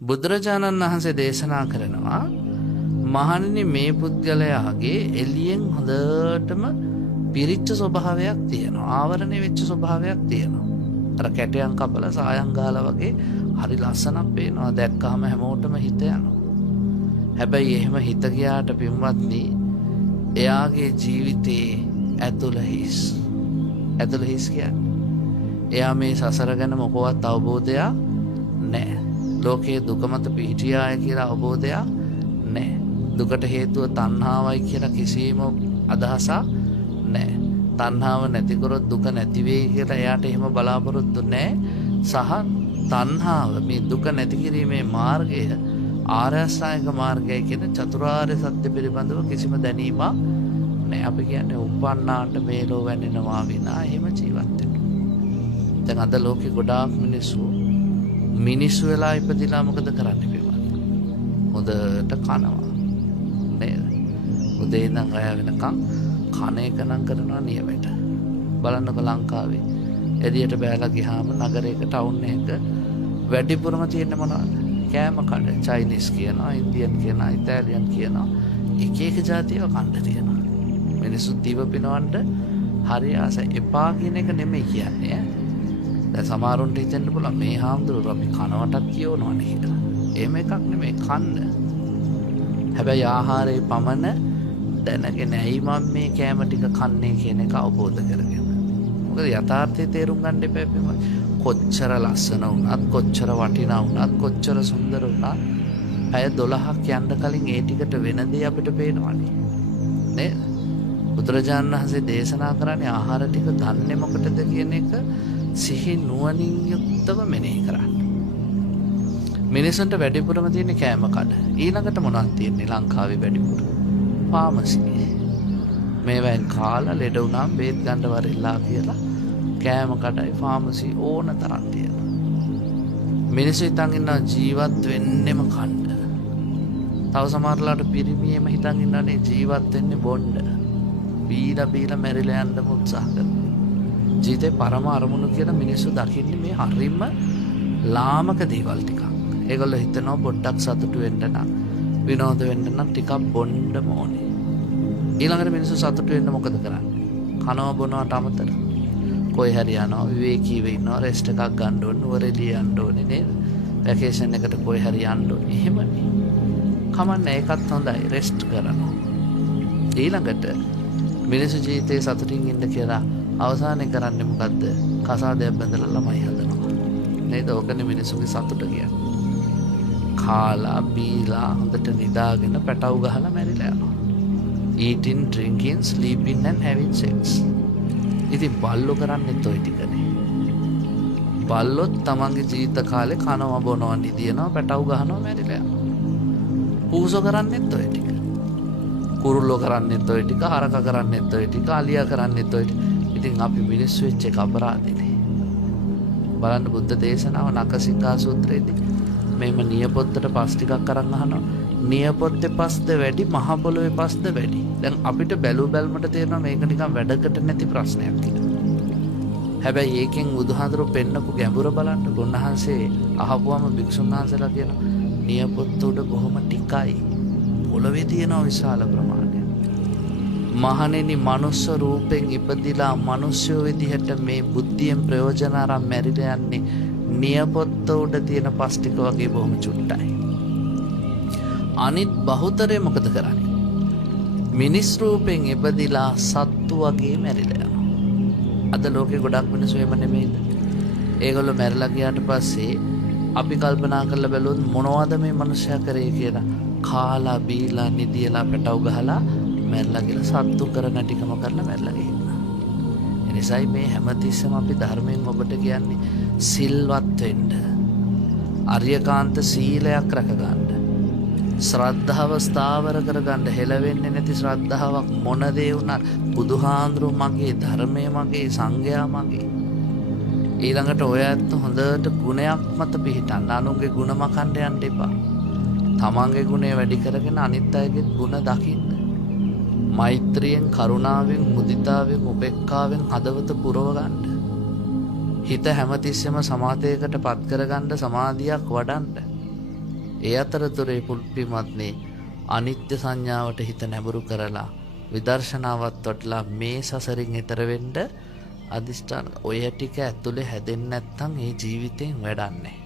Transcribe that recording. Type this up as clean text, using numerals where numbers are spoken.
බුදුරජාණන් වහන්සේ දේශනා කරනවා මහණෙනි මේ පුද්ගලයාගේ එළියෙන් හොඳටම පිරිච්ච ස්වභාවයක් තියෙනවා. ආවරණය වෙච්ච ස්වභාවයක් තියෙනවා. අර කැටයන් කපලා සායම් ගාලා වගේ හරි ලස්සනක් පේනවා. දැක්කහම හැමෝටම හිත යනවා. හැබැයි එහෙම හිත ගියාට පින්වත්නි එයාගේ ජීවිතේ ඇතුළ හිස්. ඇතුළ හිස් කියන්නේ එයා මේ සසර ගැන මොකවත් අවබෝධයක් නැහැ. ලෝකයේ දුක මත පිහිටියාය කියලා අවබෝධයක් නැහැ. දුකට හේතුව තණ්හාවයි කියලා කිසිම අදහසක් නැහැ. තණ්හාව නැති කරොත් දුක නැති වෙයි කියලා එයාට එහෙම බලාපොරොත්තු නැහැ. සහ තණ්හාව මේ දුක නැති කිරීමේ මාර්ගය ආර්ය අෂ්ටාංගික මාර්ගයයි කියන චතුරාර්ය සත්‍ය පිළිබඳව කිසිම දැනීමක් නැහැ. අපි කියන්නේ උපන්නාට මේලෝ වැනෙනවා විනා එහෙම ජීවත් වෙනවා. දැන් අද ලෝකේ ගොඩාක් මිනිස්සු වෙලා ඉපදිලා මොකද කරන්නේ පිළිබඳ? හොඳට කනවා. නේද? උදේ ඉඳන් රැ වෙනකම් කන එක නම් කරනවා නියමෙට. බලන්නකො ලංකාවේ එළියට බෑලා ගියාම නගරයක ටවුන් එකක වැඩිපුරම තියෙන මොනවද? කෑම කඩ. චයිනීස් කියනවා, ඉන්දියන් කියනවා, ඉතාලියන් කියනවා. එක එක ජාතියව කන්න තියෙනවා. මිනිස්සු දිව පිනවන්න හරි ආස එපා කියන එක නෙමෙයි කියන්නේ. දැන් සමහරුන්ට හිතෙන්න පුළුවන් මේ හාමුදුරුවෝ අපි කනවටත් කියවනවනේ කියලා. එහෙම එකක් නෙමෙයි කන්න. හැබැයි ආහාරයේ පමණ දැනගෙන ඇයි මම මේ කෑම ටික කන්නේ කියන එක අවබෝධ කරගෙන. මොකද යථාර්ථය තේරුම් ගන්න එපා පිළිම. කොච්චර ලස්සන වුණත්, කොච්චර වටිනා වුණත්, කොච්චර සුන්දර වුණත් පැය 12ක් යන්න කලින් ඒ ටිකට වෙන දේ අපිට පේනවනේ. නේද? බුදුරජාණන් වහන්සේ දේශනා කරන්නේ ආහාර ටික දන්නේ මොකටද කියන එක සිහි නුවණින් යුක්තව මෙනෙහි කරන්න. මිනිසුන්ට වැඩිපුරම තියෙන කෑම කඩ. ඊළඟට මොනවද තියෙන්නේ ලංකාවේ වැඩිපුර? ෆාමසි. මේවෙන් කාලා ලෙඩ වුණාම බේත් ගන්න වරිලා කියලා කෑම කඩයි ෆාමසි ඕන තරම් තියෙනවා. මිනිස්සු හිතන් ඉන්නවා ජීවත් වෙන්නෙම කන්න. තව සමහරලාට පිරිමියෙම හිතන් ඉන්නනේ ජීවත් වෙන්නේ බොණ්ඩ. බීලා මැරිලා යන්න උත්සාහ කරනවා. ජීවිතේ පරම අරමුණු කියලා මිනිස්සු දකින්නේ මේ හරිම ලාමක දේවල් ටිකක්. ඒගොල්ලෝ හිතනවා පොඩ්ඩක් සතුටු වෙන්න නම් විනෝද වෙන්න නම් ටිකක් බොන්න ඕනේ. ඊළඟට මිනිස්සු සතුටු වෙන්න මොකද කරන්නේ? කනවා බොනවට අමතරව කොයි හරි යනවා විවේකීව ඉන්නවා රෙස්ට් එකක් ගන්න ඕනේ නුවරඑළිය යන්න ඕනේ නේද? වැකේෂන් එකට කොයි හරි යන්න ඕනේ. එහෙමනේ. කමන්නේ ඒකත් හොඳයි රෙස්ට් කරනවා. ඊළඟට මිනිස්සු ජීවිතේ සතුටින් ඉන්න කියලා අවසානයේ කරන්නේ මොකද්ද? කසාදයක් බඳලා ළමයි හදනවා. නේද? ඕකනේ මිනිස්සුගේ සතුට කියන්නේ. කාලා බීලා හොඳට නිදාගෙන පැටව ගහලා මැරිලා යනවා. eating, drinking, sleeping and having sex. ඉතින් බල්ලෝ කරන්නේත් ඔය ටිකනේ. බල්ලොත් තමන්ගේ ජීවිත කාලේ කනවා බොනවා නිදිනවා පැටව ගහනවා මැරිලා යනවා. පූසෝ කරන්නේත් ඔය ටික. කුරුල්ලෝ කරන්නේත් ඔය ටික, හරක කරන්නේත් ඔය ටික, අලියා කරන්නේත් ඔය ටික. ඉතින් අපි මිනිස්සු වෙච්ච එක අපරාධනේ. බලන්න බුද්ධ දේශනාව නකසිකා සූත්‍රයේදී මේම නියපොත්තට පස් ටිකක් අරන් අහනවා. නියපොත්තේ පස්ද වැඩි, මහ පොළොවේ පස්ද වැඩි? දැන් අපිට බැලුමට තේරෙනවා මේක නිකන් වැඩකට නැති ප්‍රශ්නයක් කියලා. හැබැයි ඒකෙන් බුදුහාඳුරු පෙන්නපු ගැඹුර බලන්න ගුණහන්සේ අහපුවම භික්ෂුන් වහන්සේලා කියනවා නියපොත්ත උඩ බොහොම ටිකයි. පොළොවේ තියෙන විශාල ප්‍රමාණයක්. මහණෙනි මනුස්ස රූපෙන් ඉපදිලා මිනිස්සු විදිහට මේ බුද්ධියෙන් ප්‍රයෝජන අරන් මැරිලා යන්නේ නියපොත්ත උඩ තියෙන පස් ටික වගේ බොහොම චුට්ටයි. අනිත් බහුතරය මොකද කරන්නේ? මිනිස් රූපෙන් ඉපදිලා සත්තු වගේ මැරිලා යනවා. අද ලෝකේ ගොඩක් මිනිස්සු එහෙම නෙමෙයිද? ඒගොල්ලෝ මැරිලා ගියාට පස්සේ අපි කල්පනා කරලා බැලුවොත් මොනවද මේ මිනිස්සයා කරේ කියලා කාලා බීලා නිදියලා පැටව ගහලා මැරිලා කියලා සත්තු කරන ටිකම කරලා මැරිලා ගිහින්. එනිසායි මේ හැමතිස්සෙම අපි ධර්මයෙන් ඔබට කියන්නේ සිල්වත් වෙන්න. ආර්යකාන්ත සීලයක් රැකගන්න. ශ්‍රද්ධාව ස්ථාවර කරගන්න. හෙලවෙන්නේ නැති ශ්‍රද්ධාවක් මොන දේ වුණත් බුදුහාඳුරු මගේ, ධර්මය මගේ, සංඝයා මගේ. ඊළඟට ඔය ඇත්ත හොඳට ගුණයක් මත පිහිටන්න. අනුන්ගේ ගුණ මකන්න යන්න එපා. තමන්ගේ ගුණය වැඩි කරගෙන අනිත් අයගේ ගුණ දකින්න. මෛත්‍රියෙන්, කරුණාවෙන්, මුදිතාවෙන්, උපේක්ඛාවෙන් හදවත පුරව ගන්න. හිත හැමතිස්සෙම සමාධියකට පත් කරගන්න, සමාධියක් වඩන්න. ඒ අතරතුරේ පුල්පිමත්නේ අනිත්‍ය සංඥාවට හිත නැඹුරු කරලා විදර්ශනාවත් වටලා මේ සසරින් එතර වෙන්න අදිෂ්ඨාන ඔය ටික ඇතුලේ හැදෙන්නේ නැත්නම් ඒ ජීවිතෙන් වැඩන්නේ.